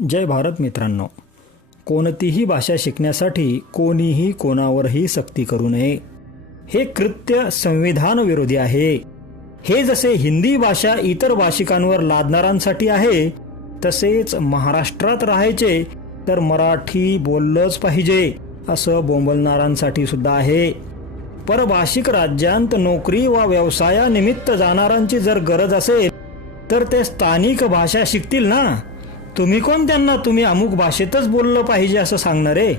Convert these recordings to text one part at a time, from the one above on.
जय भारत मित्रांनो, कोणतीही भाषा शिकण्यासाठी कोणीही कोणावरही सक्ती करू नये. हे कृत्य संविधान विरोधी आहे. हे जसे हिंदी भाषा इतर भाषिकांवर लादणाऱ्यांसाठी आहे, तसेच महाराष्ट्रात राहायचे तर मराठी बोललंच पाहिजे असं बोंबलणाऱ्यांसाठी सुद्धा आहे. परभाषिक राज्यांत नोकरी वा व्यवसायानिमित्त जाणाऱ्यांची जर गरज असेल तर ते स्थानिक भाषा शिकतील ना. तुम्ही कोण त्यांना तुम्ही अमुक भाषेतच बोललं पाहिजे असं सांगणारे?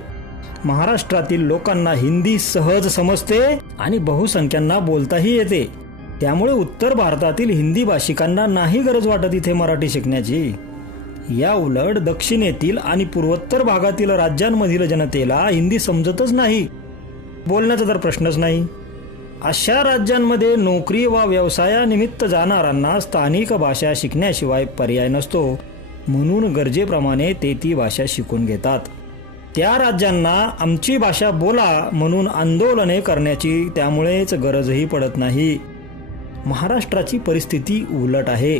महाराष्ट्रातील लोकांना हिंदी सहज समजते आणि बहुसंख्यांना बोलताही येते. त्यामुळे उत्तर भारतातील हिंदी भाषिकांना नाही गरज वाटत इथे मराठी शिकण्याची. या उलट दक्षिणेतील आणि पूर्वोत्तर भागातील राज्यांमधील जनतेला हिंदी समजतच नाही, बोलण्याचा तर प्रश्नच नाही. अशा राज्यांमध्ये नोकरी वा व्यवसायानिमित्त जाणाऱ्यांना स्थानिक भाषा शिकण्याशिवाय पर्याय नसतो, म्हणून गरजेप्रमाणे ते ती भाषा शिकून घेतात. त्या राज्यांना आमची भाषा बोला म्हणून आंदोलने करण्याची त्यामुळेच गरजही पडत नाही. महाराष्ट्राची परिस्थिती उलट आहे.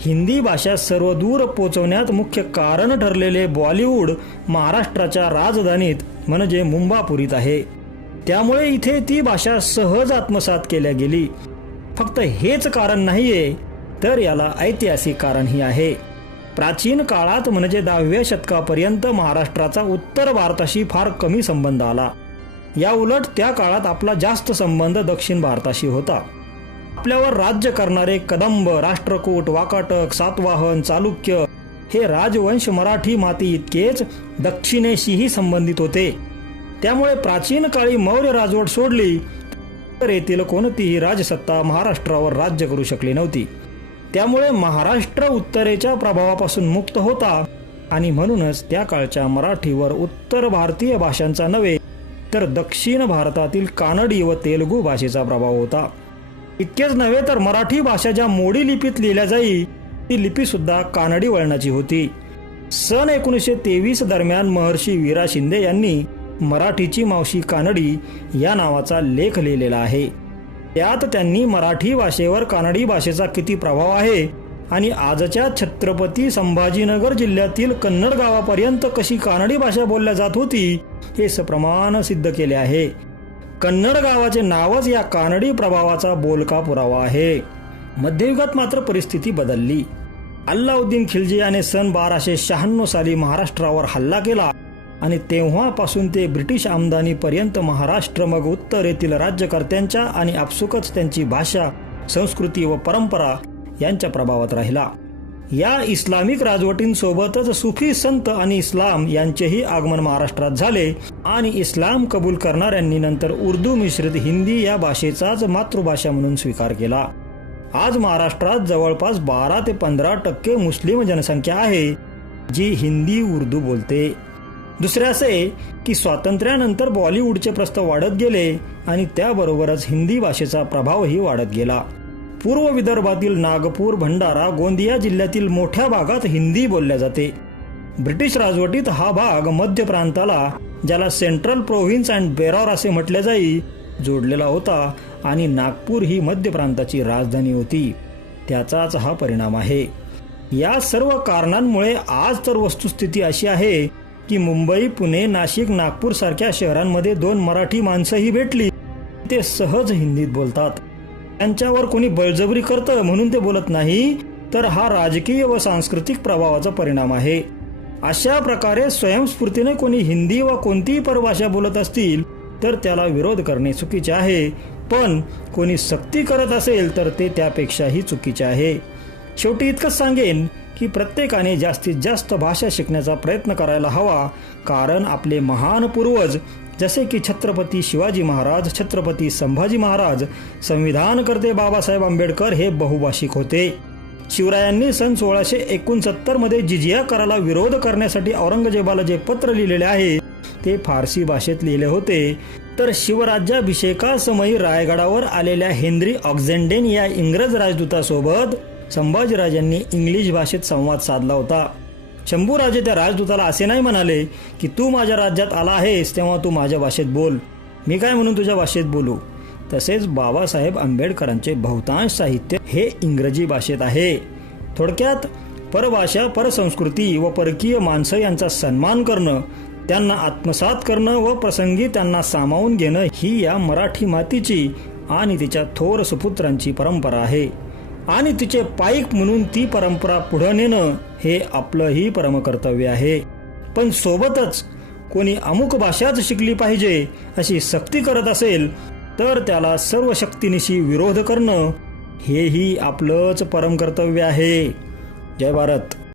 हिंदी भाषा सर्वदूर पोचवण्यात मुख्य कारण ठरलेले बॉलिवूड महाराष्ट्राच्या राजधानीत म्हणजे मुंबापुरीत आहे. त्यामुळे इथे ती भाषा सहज आत्मसात केल्या गेली. फक्त हेच कारण नाहीये, तर याला ऐतिहासिक कारणही आहे. प्राचीन काळात म्हणजे 10व्या शतकापर्यंत महाराष्ट्राचा उत्तर भारताशी फार कमी संबंध आला. या उलट त्या काळात आपला जास्त संबंध दक्षिण भारताशी होता. आपल्यावर राज्य करणारे कदंब, राष्ट्रकूट, वाकाटक, सातवाहन, चालुक्य हे राजवंश मराठी माती इतकेच दक्षिणेशीही संबंधित होते. त्यामुळे प्राचीन काळी मौर्य राजवट सोडली तर येथील कोणतीही राजसत्ता महाराष्ट्रावर राज्य करू शकली नव्हती. त्यामुळे महाराष्ट्र उत्तरेच्या प्रभावापासून मुक्त होता आणि म्हणूनच त्या काळच्या मराठीवर उत्तर भारतीय भाषांचा नव्हे तर दक्षिण भारतातील कानडी व तेलुगू भाषेचा प्रभाव होता. इतकेच नव्हे तर मराठी भाषा ज्या मोडी लिपीत लिहिल्या जाई ती लिपी सुद्धा कानडी वळणाची होती. सन 1923 दरम्यान महर्षी वीरा शिंदे यांनी मराठीची मावशी कानडी या नावाचा लेख लिहिलेला आहे. त्यात त्यांनी मराठी भाषेवर कानडी भाषेचा किती प्रभाव आहे आणि आजच्या छत्रपती संभाजीनगर जिल्ह्यातील कन्नड गावापर्यंत कशी कानडी भाषा बोलल्या जात होती हे सप्रमाण सिद्ध केले आहे. कन्नड गावाचे नावच या कानडी प्रभावाचा बोलका पुरावा आहे. मध्ययुगात मात्र परिस्थिती बदलली. अल्लाउद्दीन खिलजी याने सन 1296 साली महाराष्ट्रावर हल्ला केला आणि तेव्हापासून ते ब्रिटिश आमदानीपर्यंत महाराष्ट्र मग उत्तरेतील राज्यकर्त्यांच्या आणि आपसुकच त्यांची भाषा, संस्कृती व परंपरा यांच्या प्रभावात राहिला. या इस्लामिक राजवटींसोबतच सुफी संत आणि इस्लाम यांचेही आगमन महाराष्ट्रात झाले आणि इस्लाम कबूल करणाऱ्यांनी नंतर उर्दू मिश्रित हिंदी या भाषेचाच मातृभाषा म्हणून स्वीकार केला. आज महाराष्ट्रात जवळपास 12 ते 15% मुस्लिम जनसंख्या आहे जी हिंदी उर्दू बोलते. दुसरे असे की स्वातंत्र्यानंतर बॉलिवूडचे प्रस्थ वाढत गेले आणि त्याबरोबरच हिंदी भाषेचा प्रभावही वाढत गेला. पूर्व विदर्भातील नागपूर, भंडारा, गोंदिया जिल्ह्यातील मोठ्या भागात हिंदी बोलल्या जाते. ब्रिटिश राजवटीत हा भाग मध्य प्रांताला, ज्याला सेंट्रल प्रोव्हिन्स अँड बेरार असे म्हटले जाई, जोडलेला होता आणि नागपूर ही मध्य प्रांताची राजधानी होती. त्याचाच हा परिणाम आहे. या सर्व कारणांमुळे आज तर वस्तुस्थिती अशी आहे की मुंबई, पुणे, नाशिक, नागपूर सारख्या शहरांमध्ये 2 मराठी माणसंही भेटली ते सहज हिंदीत बोलतात. त्यांच्यावर कोणी बळजबरी करतं म्हणून ते बोलत नाही, तर हा राजकीय व सांस्कृतिक प्रभावाचा परिणाम आहे. अशा प्रकारे स्वयंस्फूर्तीने कोणी हिंदी व कोणतीही परभाषा बोलत असतील तर त्याला विरोध करणे चुकीचे आहे, पण कोणी सक्ती करत असेल तर ते त्यापेक्षाही चुकीचे आहे. शेवटी इतकंच सांगेन की प्रत्येकाने जास्तीत जास्त भाषा शिकण्याचा प्रयत्न करायला हवा, कारण आपले महान पूर्वज जसे की छत्रपती शिवाजी महाराज, छत्रपती संभाजी महाराज, संविधानकर्ते बाबासाहेब आंबेडकर हे बहुभाषिक होते. शिवरायांनी सन 1669 मध्ये जिजिया कराला विरोध करण्यासाठी औरंगजेबाला जे पत्र लिहिलेले आहे ते फारसी भाषेत लिहिले होते. तर शिवराज्याभिषेकासमयी रायगडावर आलेल्या हेनरी ऑक्झेंडेन या इंग्रज राजदूतासोबत संभाजीराजांनी इंग्लिश भाषेत संवाद साधला होता. शंभूराजे त्या राजदूताला असे नाही म्हणाले की तू माझ्या राज्यात आला आहेस तेव्हा तू माझ्या भाषेत बोल, मी काय म्हणून तुझ्या भाषेत बोलू. तसेच बाबासाहेब आंबेडकरांचे बहुतांश साहित्य हे इंग्रजी भाषेत आहे. थोडक्यात परभाषा, परसंस्कृती व परकीय माणसं यांचा सन्मान करणं, त्यांना आत्मसात करणं व प्रसंगी त्यांना सामावून घेणं ही या मराठी मातीची आणि तिच्या थोर सुपुत्रांची परंपरा आहे. आणि तिचे पाईक म्हणून ती परंपरा पुढे नेणं हे आपलंही परमकर्तव्य आहे. पण सोबतच कोणी अमुक भाषाच शिकली पाहिजे अशी सक्ती करत असेल तर त्याला सर्व शक्तीनिशी विरोध करणं हेही आपलंच परमकर्तव्य आहे. जय भारत.